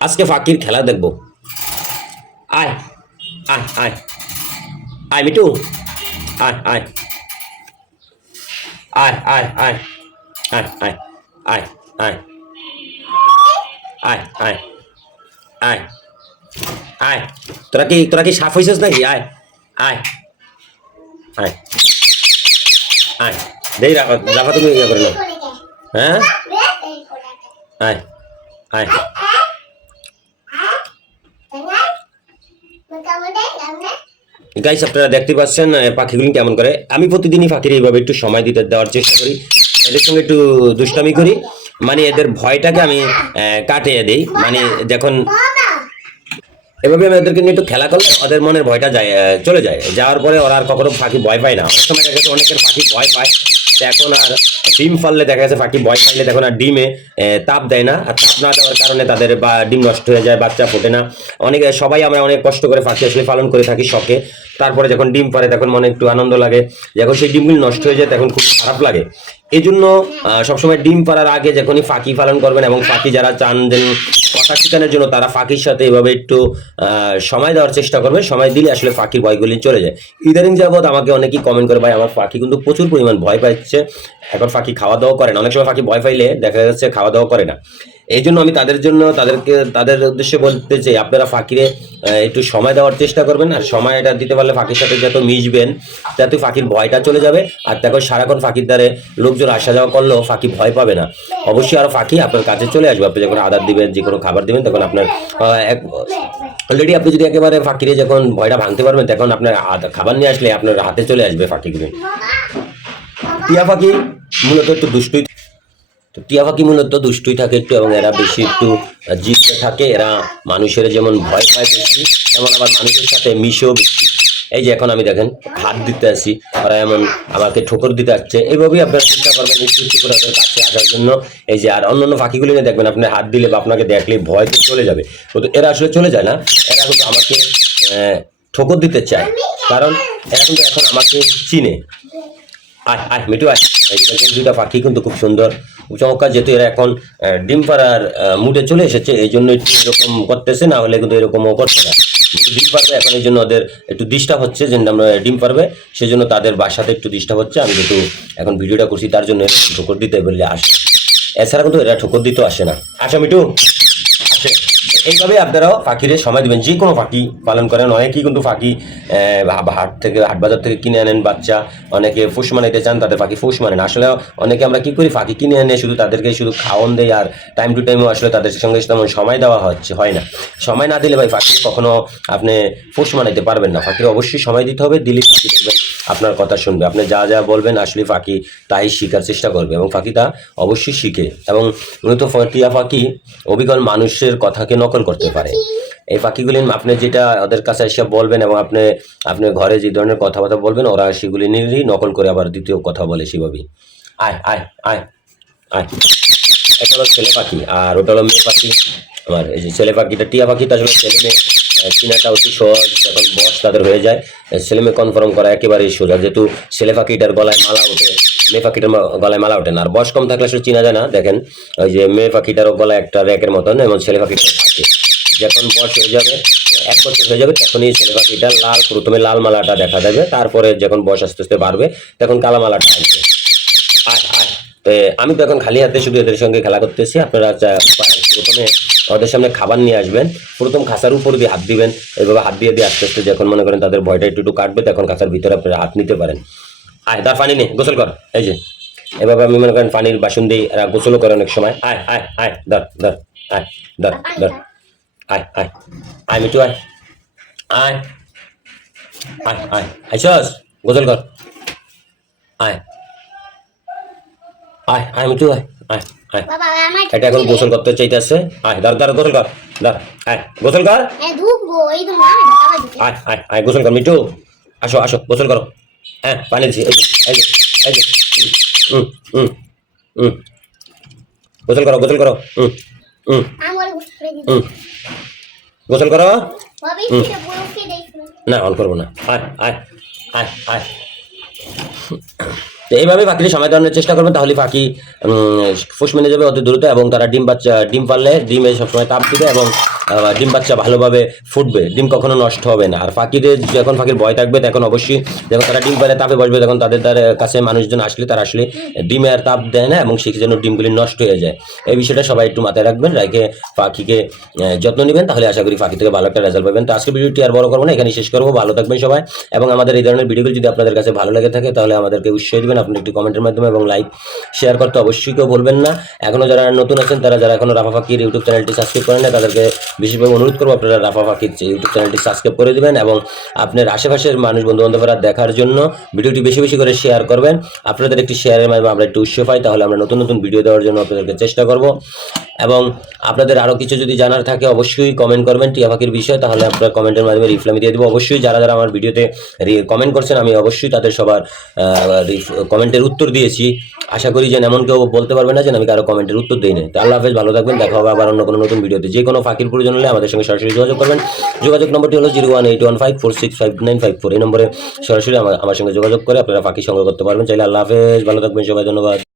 আজকে ফাঁকির খেলা দেখব। আয় আয় আয়। আয় মিটু আয় আয়। আয় আয় আয়। আয় আয় আয় আয়। আয় আয় আয়। আয়। তোরা কি তোরা কি সাফ হয়েছিস নাকি? আয় আয়। আয়। আয়। দেই রাখো রাখো তুমি ইয়ে করে হ্যাঁ? আয় আয়। গাইস আপনারা দেখতে পাচ্ছেন পাখিগুলি কেমন করে? আমি প্রতিদিনই পাখির এইভাবে একটু সময় দিতে দেওয়ার চেষ্টা করি। এদের সঙ্গে একটু দুষ্টামি করি। মানে এদের ভয়টাকে আমি কাটিয়ে দিই। মানে যখন এভাবে আমি ওদেরকে নিয়ে একটু খেলা করলে ওদের মনের ভয়টা যায় চলে যায়। যাওয়ার পরে ওরা আর কখনো পাখি ভয় পায় না। অনেক সময় দেখা গেছে অনেকের পাখি ভয় পায়। এখন আর ডিম ফাললে দেখা যাচ্ছে পাখি বয় পাইলে দেখুন আর ডিমে তাপ দেয় না। আর তাপ না দেওয়ার কারণে তাদের বা ডিম নষ্ট হয়ে যায়, বাচ্চা ফোটে না। অনেক, সবাই আমরা অনেক কষ্ট করে পাখি আসলে পালন করে থাকি শখে। তারপরে যখন ডিম পারে, তখন মনে একটু আনন্দ লাগে। যখন সেই ডিমগুলি নষ্ট হয়ে যায়, তখন খুব খারাপ লাগে। এই জন্য সবসময় ডিম পাড়ার আগে যখনই ফাঁকি পালন করবেন এবং ফাঁকি যারা চান দেন, কথা শিখানোর জন্য তারা ফাঁকির সাথে এভাবে একটু সময় দেওয়ার চেষ্টা করবে সময় দিলে আসলে ফাঁকির ভয়গুলি চলে যায়। ইদানিং যাবৎ আমাকে অনেকেই কমেন্ট করে, ভাই, আমার ফাঁকি কিন্তু প্রচুর পরিমাণ ভয় পাচ্ছে। এখন ফাঁকি খাওয়া দাওয়া করে না। অনেক সময় ফাঁকি ভয় পাইলে দেখা যাচ্ছে খাওয়া দাওয়া করে না। এই জন্য আমি তাদের জন্য তাদেরকে তাদের উদ্দেশ্যে বলতে চাই আপনারা ফাঁকিরে একটু সময় দেওয়ার চেষ্টা করবেন আর সময়টা দিতে পারলে ফাঁকির সাথে যত মিশবেন যাতে ফাঁকির ভয়টা চলে যাবে আর দেখো সারাক্ষণ ফাঁকির দ্বারে লোকজন আসা যাওয়া করলেও ফাঁকি ভয় পাবে না। অবশ্যই আরও ফাঁকি আপনার কাছে চলে আসবে আপনি যখন আদার দিবেন যে কোনো খাবার দিবেন তখন আপনার এক অলরেডি আপনি যদি একেবারে ফাঁকিরে যখন ভয়টা ভাঙতে পারবেন তখন আপনার আদ- খাবার নিয়ে আসলে আপনার হাতে চলে আসবে ফাঁকিগুলো। টিয়া পাখি মূলত একটু দুষ্টুই তো টিয়া পাখি মূলত দুষ্টুই থাকে একটু এবং এরা বেশি একটু জিততে থাকে। এরা মানুষের যেমন ভয় পায় বেশি, তেমন আবার মানুষের সাথে মিশেও বেশি। এই যে এখন আমি দেখেন হাত দিতে আসি, ওরা এমন আমাকে ঠোকর দিতে আসছে। এইভাবেই আপনারা চেষ্টা করবেন একটু করে ওদের কাছে আসার জন্য। এই যে আর অন্য অন্য পাখিগুলি নিয়ে দেখবেন, আপনি হাত দিলে বা আপনাকে দেখলে ভয় তো চলে যাবে। কিন্তু এরা আসলে চলে যায় না। এরা কিন্তু আমাকে ঠোকর দিতে চায়। কারণ এরা কিন্তু এখন আমাকে চিনে। আয় আয় মিটু আয়। পাখি কিন্তু খুব সুন্দর। চমৎকার, যেহেতু এরা এখন ডিম পাড়ার মুডে চলে এসেছে, এই জন্য একটু এরকম করতেছে, না হলে কিন্তু এরকমও করছে না। ডিম পারবে এখন এই জন্য ওদের একটু ডিস্টার্ব হচ্ছে যে আমরা ডিম পারবে সেই জন্য তাদের বাসাতে একটু ডিস্টার্ব হচ্ছে। আমি যেহেতু এখন ভিডিওটা করছি, তার জন্য ঠোকর দিতে বললে আসে। এছাড়া কিন্তু এরা ঠোকর দিতেও আসে না। আসো মিটু এইভাবে আপনারাও পাখিরে সময় দিবেন। যে কোনো পাখি পালন করেন। অনেকেই কিন্তু পাখি হাট থেকে, হাট বাজার থেকে কিনে আনেন বাচ্চা। অনেকে ফুস মানাইতে চান, তাদের পাখি ফুস মানেন আসলে অনেকে আমরা কি করি? পাখি কিনে আনে শুধু তাদেরকে শুধু খাওয়ান দেয় আর টাইম টু টাইমও আসলে তাদের সঙ্গে তেমন সময় দেওয়া হচ্ছে, হয় না। সময় না দিলে ভাই পাখি কখনো আপনি ফুস মানাইতে পারবেন না। পাখির অবশ্যই সময় দিতে হবে, দিলে পাখি দেখবেন আপনার কথা শুনবে। আপনি যা যা বলবেন আসলে পাখি তাই শেখার চেষ্টা করবে এবং পাখি তা অবশ্যই শিখে এবং মূলত ফ- টিয়া পাখি অবিকল মানুষের কথাকে নকল করতে পারে। এই পাখিগুলি আপনি যেটা ওদের কাছে এসে বলবেন এবং আপনি আপনি ঘরে যে ধরনের কথাবার্তা বলবেন, ওরা সেগুলি নিয়েই নকল করে আবার দ্বিতীয় কথা বলে সেভাবেই আয় আয় আয় আয়। এটা হলো ছেলে পাখি আর ওটা হলো মেয়ে পাখি আমার এই যে ছেলে পাখিটা টিয়া পাখিটা আসলে ছেলে মেয়ে। চিনাটা অতি সহজ যখন বস তাদের হয়ে যায় আহ, ছেলে মেয়ে কনফার্ম করা একেবারেই সোজা। যেহেতু ছেলে পাখিটার গলায় মালা ওঠে মেয়ে পাখিটার গলায় মালা ওঠে না। আর বয়স কম থাকলে আসলে চিনা যায় না। দেখেন ওই যে মেয়ে পাখিটারও গলায় একটা র্যাকের মতন এবং ছেলে পাখিটার থাকে। যখন বয়স হয়ে যাবে এক বছর হয়ে যাবে তখনই ছেলে পাখিটা লাল প্রথমে লাল মালাটা দেখা দেবে তারপরে যখন বয়স আস্তে আস্তে বাড়বে তখন কালা মালাটা আসবে। আর আমি তো এখন খালি হাতে শুধু এদের সঙ্গে খেলা করতেছি। আপনারা প্রথমে ওদের সামনে খাবার নিয়ে আসবেন প্রথম খাঁচার উপর দিয়ে হাত দিবেন এইভাবে হাত দিয়ে দিয়ে আস্তে আস্তে যখন মনে করেন তাদের ভয়টা একটু একটু কাটবে তখন খাঁচার ভিতরে আপনারা হাত নিতে পারেন আয় তার পানি নে গোসল কর এই যে এভাবে আমি মনে করেন পানির বাসন দিই এরা গোসলও করে অনেক সময় আয় আয় আয় ধর ধর আয় ধর ধর আয় আয় আয় মিটু আয় আয় আয় আয় আইসস গোসল কর আয় আয় আয় মিটু আয় আয় আয়। এটা এখন গোসল করতে চাইতেছে। আয় দাঁড় দাঁড় গোসল কর দাঁড় আয় গোসল কর। আয় আয় আয় গোসল কর মিটু আসো আসো গোসল করো। হ্যাঁ পানি দিছি এই যে, এই যে। হুম হুম হুম গোসল করো গোসল করো হুম হুম গোসল হুম গোসল করো। না অন করব না। আয় আয় আয় আয়। তো এইভাবে পাখিটি সময় দাঁড়ানোর চেষ্টা করবেন, তাহলে পাখি ফুস মেনে যাবে অতি দ্রুত এবং তারা ডিম বাচ্চা, ডিম পারলে ডিমে সবসময় তাপ দিবে এবং ডিম বাচ্চা ভালোভাবে ফুটবে। ডিম কখনো নষ্ট হবে না। আর পাখিদের যখন পাখির ভয় থাকবে, তখন অবশ্যই যখন তারা ডিম পারে তাপে বসবে, তখন তাদের দ্বারা কাছে মানুষজন আসলে, তারা আসলে ডিমে আর তাপ দেয় না এবং সেই জন্য ডিমগুলি নষ্ট হয়ে যায়। এই বিষয়টা সবাই একটু মাথায় রাখবেন, রেখে পাখিকে যত্ন নেবেন, তাহলে আশা করি পাখি থেকে ভালো একটা রেজাল্ট পাবেন। তো আজকে ভিডিওটি আর বড় করব না এখানে শেষ করব। ভালো থাকবেন সবাই এবং আমাদের এই ধরনের ভিডিওগুলো যদি আপনাদের কাছে ভালো লেগে থাকে, তাহলে আমাদেরকে উৎসাহ দেবেন আপনি একটি কমেন্টের মাধ্যমে এবং লাইক শেয়ার করতে অবশ্যই কেউ বলবেন না। এখনও যারা নতুন আছেন, তারা যারা এখনও রাফা পাখির ইউটিউব চ্যানেলটি সাবস্ক্রাইব করেন না তাদেরকে বিশেষভাবে অনুরোধ করব আপনারা রাফা পাখির ইউটিউব চ্যানেলটি সাবস্ক্রাইব করে দেবেন এবং আপনার আশেপাশের মানুষ বন্ধু বান্ধবরা দেখার জন্য ভিডিওটি বেশি বেশি করে শেয়ার করবেন। আপনাদের একটি শেয়ারের মাধ্যমে আমরা একটু উৎসাহ পাই, তাহলে আমরা নতুন নতুন ভিডিও দেওয়ার জন্য আপনাদেরকে চেষ্টা করব। এবং আপনাদের আরও কিছু যদি জানার থাকে, অবশ্যই কমেন্ট করবেন টিয়া পাখির বিষয়ে, তাহলে আপনার কমেন্টের মাধ্যমে রিপ্লাই আমি দিয়ে দেবো। অবশ্যই যারা যারা আমার ভিডিওতে কমেন্ট করছেন, আমি অবশ্যই তাদের সবার কমেন্টের উত্তর দিয়েছি। আশা করি যেন এমন কেউ বলতে পারবে না যেন আমি কারও কমেন্টের উত্তর দিই না তো আল্লাহ হাফেজ, ভালো থাকবেন, দেখা হবে আবার অন্য কোনো নতুন ভিডিওতে। যে কোনো ফাঁকির প্রয়োজন হলে আমাদের সঙ্গে সরাসরি যোগাযোগ করবেন। যোগাযোগ নম্বরটি হলো zero one eight one five four six five nine five four এই নম্বরে সরাসরি আমার আমার সঙ্গে যোগাযোগ করে আপনারা ফাঁকি সংগ্রহ করতে পারবেন। চাইলে আল্লাহ হাফেজ, ভালো থাকবেন, সবাই ধন্যবাদ।